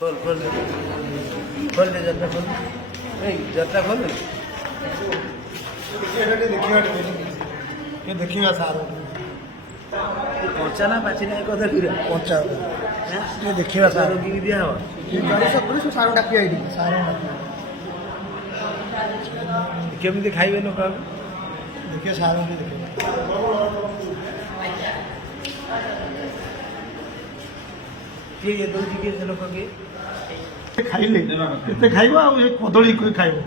खोल खोल खोल दे जत्ता खोल नहीं जत्ता खोल ये देखिएगा सारो पहुंचा ना पाची ना एक अदर फिर पहुंचा हैं ये देखिएगा सारो सारो की दिया हवा ये गाड़ी सब पुलिस सारो डाकी आईडी सारो केमती खाइबे लोक देखिए सारो के देखिए ये दो जी के लोक के खाइले एते खाइबो आ ये कदली कोई खाइबो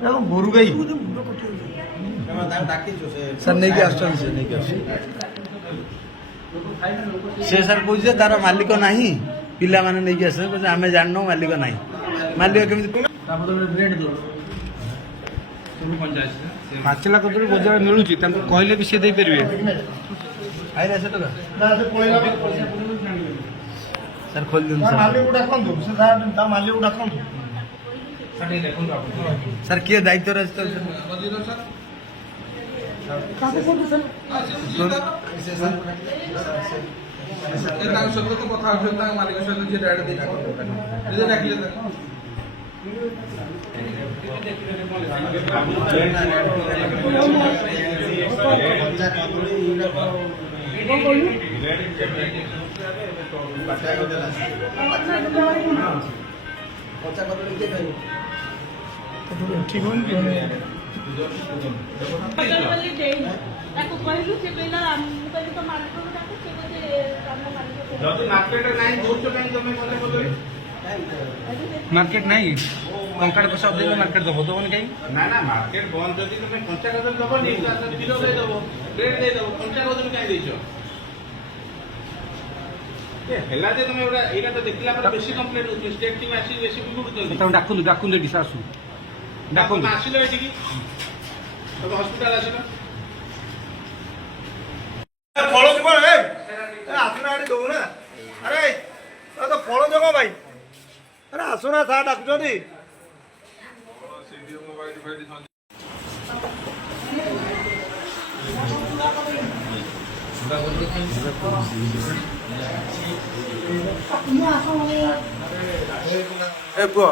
देखो गोरु गाई सर नहीं के आश्चर्य से नहीं के से सर पूछे तार मालिक नहीं पिला माने नहीं के आसे आमे जाननो मालिक नहीं मालिक केमती रेट दो 5 लाख କଦଳୀ ବଜାର ମିଳୁଛି ତାଙ୍କୁ କହିଲେ ବି ସେ ଦେଇପାରିବେ। आइले से तो ना से पळेला सर खोल दिन ता मालिक उडा कोन से ता मालिक उडा कोन सर किए दायित्व रहते कासे कोन सर ତାଙ୍କ ସହିତ ତ କଥା ହଉଛନ୍ତି ତାଙ୍କ ମାଲିକ ସହିତ ଯିଏ ରେଟ୍ ଦେଇଥିବ ଯଦି ଡାକିଲେ ठीक हो ମାର୍କେଟ ନାହିଁ ଟଙ୍କାଟେ ପଇସା ଅଧିକ ମାର୍କେଟ ଦେବ ଦେବନି କାହିଁକି ନା ନା ମାର୍କେଟ ବନ୍ଦ ଯଦି ତମେ କଞ୍ଚା କଦଳୀ ଦବନି କ୍ଷୀର ଦେଇଦବ ରେଟ୍ ଦେଇଦବ କଞ୍ଚା କଦଳୀ କାହିଁ ଦେଇଛ ହେଲା ଯେ ତମେ ଗୋଟେ ଏଇଟା ତ ଦେଖିଲା ପରେ ବେଶୀ କମ୍ପ୍ଲେନ୍ ହଉଛି ଷ୍ଟେଟ୍ ଟିମ୍ ଆସିକି ବେଶୀ ବିଗୁଡୁଛନ୍ତି ତାଙ୍କୁ ଡାକନ୍ତୁ ଏଠି ସେ ଆସୁ ଡାକନ୍ତୁ ତମେ ଆସିଲ ଏଠିକି ତମେ ହସ୍ପିଟାଲ ଆସିଲ ଫଳ ଯିବ ଏ ଆସୁନା ଏଠି ଦଉ ନା ଆରେ ତ ଫଳ ଜଗ ଭାଇ ଆରେ ଆସୁନା ସାର୍ ଡାକୁଛନ୍ତି ए पुआ